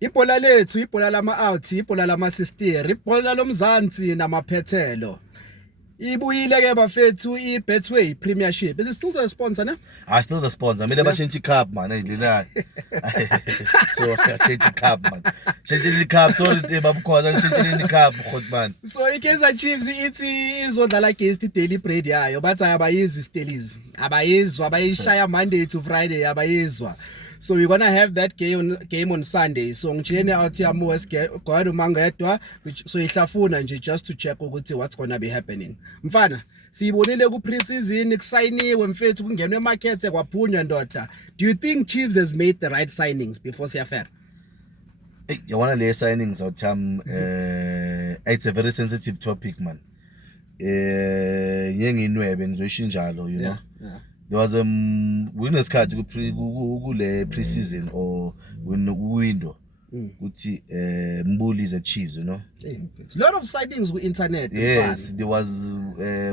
Ibhola lethu, ibhola lama-out, ibhola lama-sister, ibhola lomzansi namaphethelo. Ibuyile ke bafethu iBetway Premiership. Is it still the sponsor, ne? I still the sponsor. I mean, never change the cup, man. So I change the cup, man. Changing the cup. Sorry, because I'm changing the cup, man. So iKaizer Chiefs ithi izodlala against iDaily Bread yayo, bathi abayizwi Steelies. Abayizwa, abayishaya Monday to Friday, abayizwa. So we're gonna have that game on Sunday. So ngitshene out here mo esgwado mangedwa which so ihlafuna nje just to check ukuthi what's gonna be happening. Mfana, siyibonile ku pre-season kusayiniwe mfethu kungenwe emarket kwaphunywa ndoda. Do you think Chiefs has made the right signings before siyafera? You wanna lay signings out it's a very sensitive topic, man. Yenginwebe ngizoyisho njalo, you know. Yeah. There was kunesikhathi kule pre-season or window ukuthi Mbuli is a Chiefs, you know. A lot of sightings with internet. Yes, there was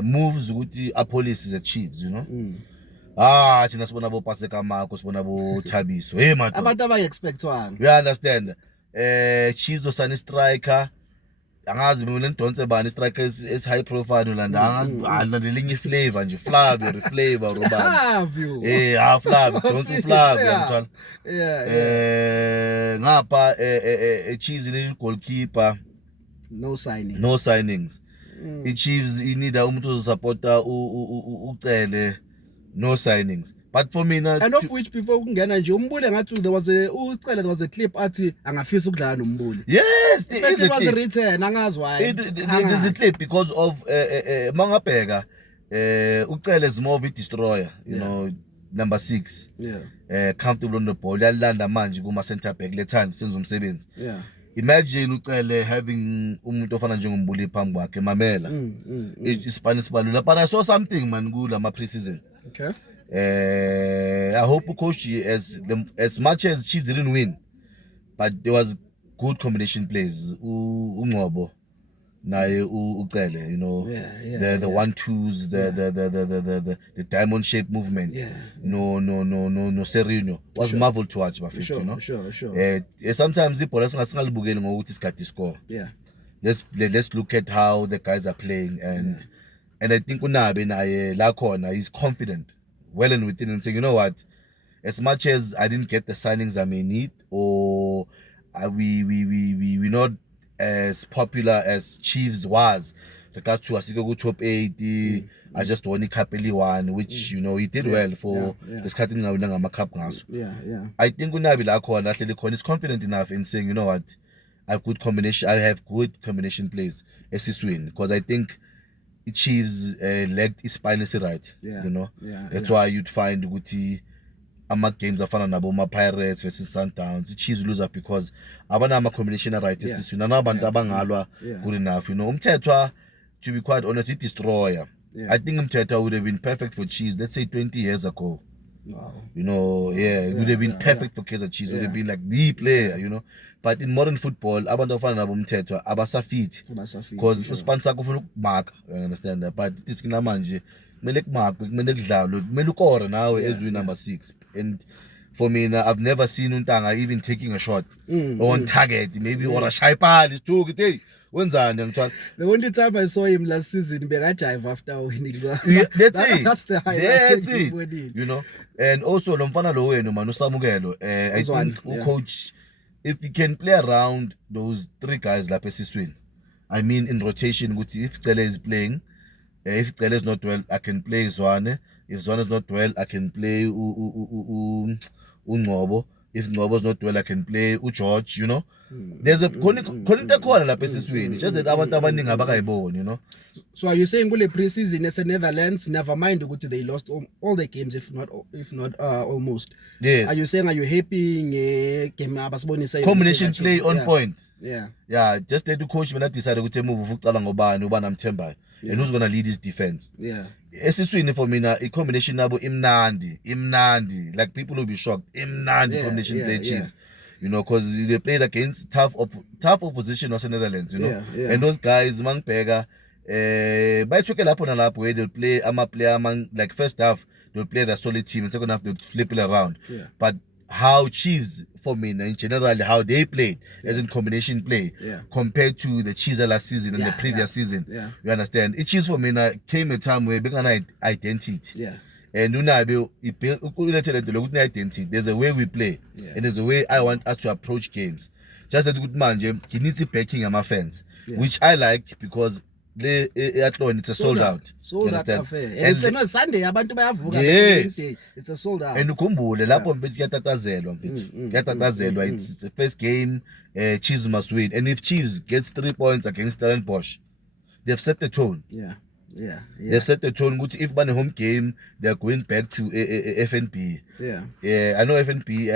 moves ukuthi Police is a Chiefs, you know. Thina sibona bo Paseka Marco, sibona bo Thabiso. Hey man. Abantu abayexpectwanga. You understand? Chiefs osani striker. Angazi mina ndonse bani strikers is high profile landa lelinye flavor nje Flavio flavor robani Flavio don't Flavio ngithola ngapha Chiefs need goalkeeper no signings iChiefs inida umuntu ozosupporta ucele no signings. But for me and of which before kungena nje umbule ngathi there was a clip athi angafisa ukudlala nombule. Yes, there is a clip. Written angazi why. There's a clip because of mangabheka ucele is more of a destroyer, you know, number 6. Yeah. Comfortable on the ball. Uyalanda manje kuma center back lethanda senza umsebenzi. Yeah. Imagine ucele having umuntu ofana njengombuli phambi kwakhe mamela. Spanish balula. But I saw something man kula ma pre-season. Okay. I hope coach as much as Chiefs didn't win, but there was good combination plays. Ungcobo naye ucele, you know, the 1-2s, the diamond shape movement. No Serino was marvel to watch, but sure, you know. Sure. Sometimes the police singalibukeli ngokuthi isikhathi score. Yeah. Let's look at how the guys are playing and I think uNabe naye la khona he's confident. Well and within and saying, you know what, as much as I didn't get the signings I may need, or we're not as popular as Chiefs was, regards to Asiko top 8, I just won the Capelli one, which you know he did well for the cutting out cup. Yeah. I think Unabi Lakon is confident enough in saying, you know what, I have good combination plays as this win, because I think Chiefs lacked Spanish right, you know. That's why you'd find Guti ama games afana nabo ma Pirates versus Sundowns. Chiefs lose up because abana ama combination right is nabantu abangalwa good enough, you know. Umthethwa, to be quite honest, it destroyer. I think Umthethwa would have been perfect for Chiefs, let's say 20 years ago. Wow. You know, it would have been perfect for Kaizer Chiefs. Would have been like the player, you know. But in modern football, abantu afana nabo Umthethwa abasafit because uSpansa kufuna ukumark, you understand that. But this kina manje kumele kumark, kumele kudlalwe, kumele ukore nawe as we number 6. And for me, I've never seen Untanga even taking a shot on target, maybe or a shy pal is too good. The only time I saw him last season, Berajive after winning. That's the highlight. You know, and also Lomfana Lowe, Manu Samugelo. I think coach, if he can play around those 3 guys like Pesiswin, I mean in rotation, if Tele is playing, if Tele is not well, I can play Zwane. If Zwane is not well, I can play Ungobo. If Ngobo's not well, I can play George, you know. There's a corner la Pesiswin. Just that abantu abaningi abakayiboni, you know. So are you saying the pre-season as the Netherlands, never mind they lost all the games, if not almost? Yes. Are you saying, are you happy combination play on point? Yeah. Just let the coach when I decided to move Mthembayo and who's gonna lead his defense. Yeah. Esiswini for me a combination nabo imnandi. Like people will be shocked. Imnandi combination play Chiefs. You know, because they played against tough opposition also Netherlands, you know. Yeah. And those guys, Mangpega, by where they'll play player like first half they'll play the solid team and second half they'll flip it around. Yeah. But how Chiefs, for me, in general, how they played as in combination play compared to the Chiefs last season and the previous season. Yeah. You understand? It Chiefs for me came a time where they had identity. Yeah. And he built identity. There's a way we play, and there's a way I want us to approach games. Just a good man, Jim. He needs backing of my fans, which I like because it's a sold out. Sold out affair. And it's not Sunday. Abantu bayavuka. Yes. It's a sold out. And ukhumbule lapho mfethu kuyatatazelwa mfethu. Kuyatatazelwa. It's the first game. Chiefs must win. And if Chiefs gets 3 points against Stellenbosch, they've set the tone. Yeah. They've set the tone. If by the home game, they're going back to FNP. Yeah. I know FNP,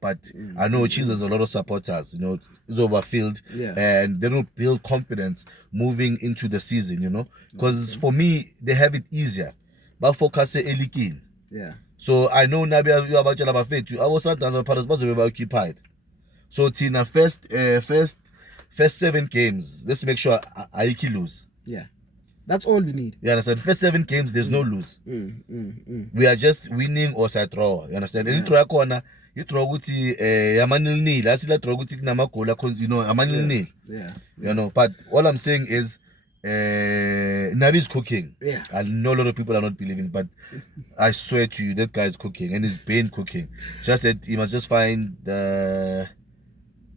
but I know Chiefs has a lot of supporters. You know, it's overfilled, and they don't build confidence moving into the season. You know, because for me, they have it easier. But focus elikin. Yeah. So I know Nabi you about Jalabafetu. I was sometimes occupied. So Tina first 7 games. Let's make sure Aiki lose. Yeah. That's all we need. You understand? First 7 games, there's no lose. We are just winning or side draw. You understand? And you throw a corner, you throw guti yamanil nil. I see that throw guti namakola cons, you know, yamanil nil. Yeah. You know, but all I'm saying is Nabi's cooking. Yeah. I know a lot of people are not believing, but I swear to you, that guy is cooking and he's been cooking. Just that he must just find the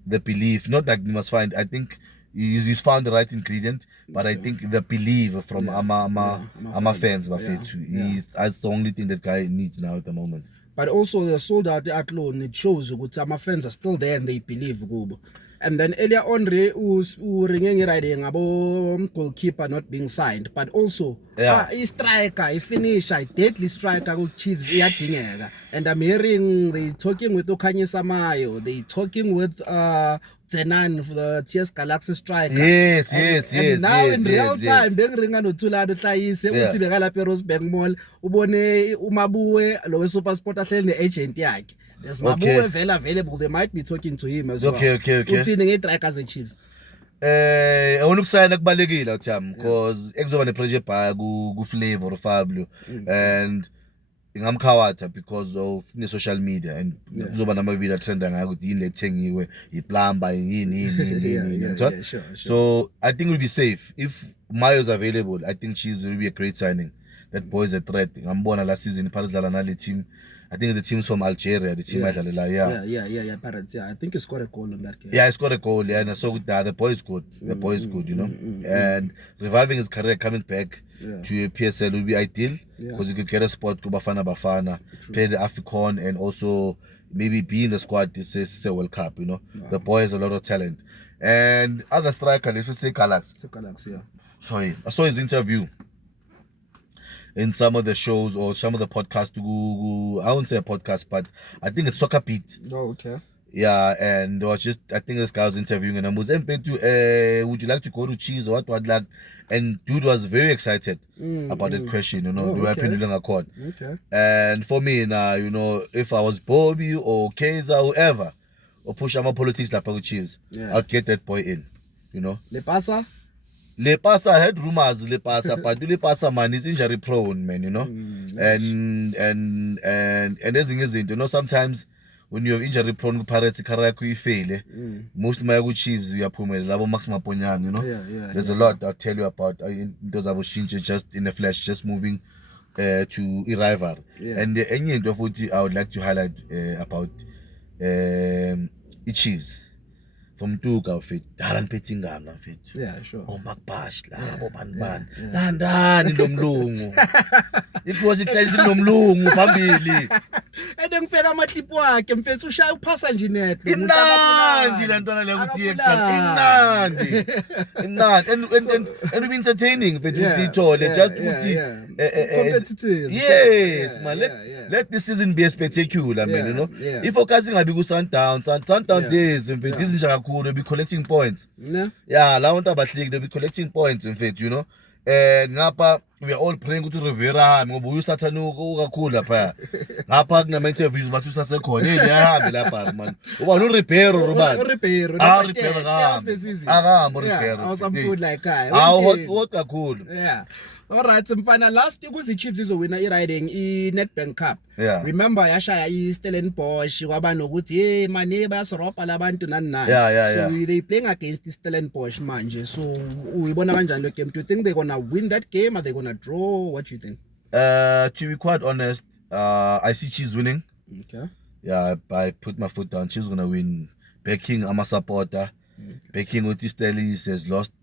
belief. Not that he must find, I think he's found the right ingredient, but I think the belief from Ama fans, that's the only thing that guy needs now at the moment. But also the sold out at loan, it shows that Ama fans are still there and they believe. And then earlier on, ringing riding about goalkeeper not being signed, but also a striker, a finisher, a deadly striker with Chiefs. And I'm hearing they talking with Okanye Samayo, they talking with Zenan for the TS Galaxy striker. Yes. And now in real time, being ringa no tula do tlaise, uti begala peros beng mall, ubone umabuwe lo SuperSport ahleli ne agent yakhe. There's Mabuwe available. They might be talking to him as well. Okay. Uthini ngestrikers and Chiefs. I want to say kubalekile Tam because ekuzoba ne pressure pa ku Flavor Fabio and ngamkhawatha because of the social media and kuzoba nama video trenda ngayo ukuthi yini lethengiwe iplamba yini. Sure. So I think we'll be safe if Mayo's available. I think Chiefs will be a great signing. That boy is a threat. Ngambona last season Paris Zalanale team. I think the team's from Algeria, the team Parents, I think he scored a goal in that game. Yeah, he scored a goal, and I saw the boy is good. The boy is good, you know. And reviving his career, coming back to a PSL would be ideal because you could get a spot to Bafana, play the African, and also maybe be in the squad this is a World Cup, you know. The boy has a lot of talent. And other striker, let's just say Galax. Sorry, I saw his interview in some of the shows or some of the podcasts. I won't say a podcast, but I think it's Soccer Beat. Oh, okay. Yeah, and I think this guy was interviewing and I was would you like to go to Chiefs or what like? And dude was very excited about that question, you know, Okay. And for me now, you know, if I was Bobby or Kaiser, whoever, or push my politics like Chiefs, I'd get that boy in, you know. Le Pasa, I heard rumors, but Le Pasa man is injury prone, man, you know. And as thing is, you know, sometimes when you have injury prone Pirates you fail. Most of my good Chiefs you are labo Max Maponyan, you know. There's a lot I'll tell you about those I was just in the flesh, just moving to Irivar. And the end of what I would like to highlight about the Chiefs. From Tuka fit, Daran Pettingam na fit. Yeah, sure. Oh Macbash, labo ban. Nandani lomlungu. It was it guys lomlungu phambili. Ede ngifela amahlipho wakhe mfethu ushaya uphasa nje net. Inandi lantwana le ukuthi inandi. And we be entertaining but we just competitive. Yes, man. Let this season be spectacular, man, you know. If focusing ngabi ku Sundowns is in fact this they'll be collecting points. Yeah, la want abahleki they'll be collecting points in fact, you know. Ngapha we are all praying to Rivera ngoba usathana kakhulu lapha. Ngapha kunama interviews bathu sasekhona ehambe lapha man. Uba no Ribeiro Ribeiro akahambe Ribeiro. I was some food like guy. Hot kakhulu. Yeah. All right, mfana, last year kuzi Chiefs izowina i-riding i-Nedbank Cup. Yeah. Remember yashaya i-Stellenbosch kwaba nokuthi hey mane bayasoropa labantu nani nani. Yeah. So they playing against Stellenbosch manje. So uyibona kanjani lo game? Do you think they're going to win that game? Are they going to draw? What do you think? To be quite honest, I see Chiefs winning. Okay. Yeah, I put my foot down. Chiefs gonna win. Backing, I'm a supporter. Backing Otis Stellis has lost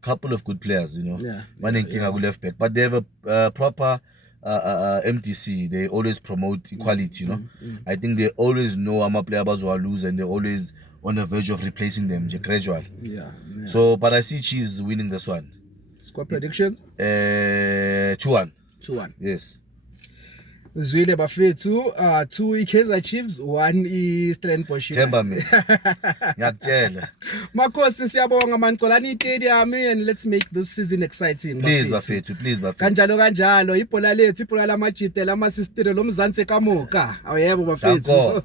a couple of good players, you know. One in King left back, but they have a proper MTC. They always promote equality, you know. I think they always know I'm a player who are lose, and they're always on the verge of replacing them gradual. Yeah. So, but I see Chiefs winning this one. Score predictions? 2-1. 2-1. Yes. Zwile bafethu 2 i-Kaizer Chiefs, 1 i-Stellenbosch. Themba me. Ngiyakutshela. Makhosi siyabonga mancolani stadium and let's make this season exciting. Please bafethu. Kanjalo ibhola lethu ibhola lamajite lamasistere lomzansi kamuka. Awuyebo bafethu.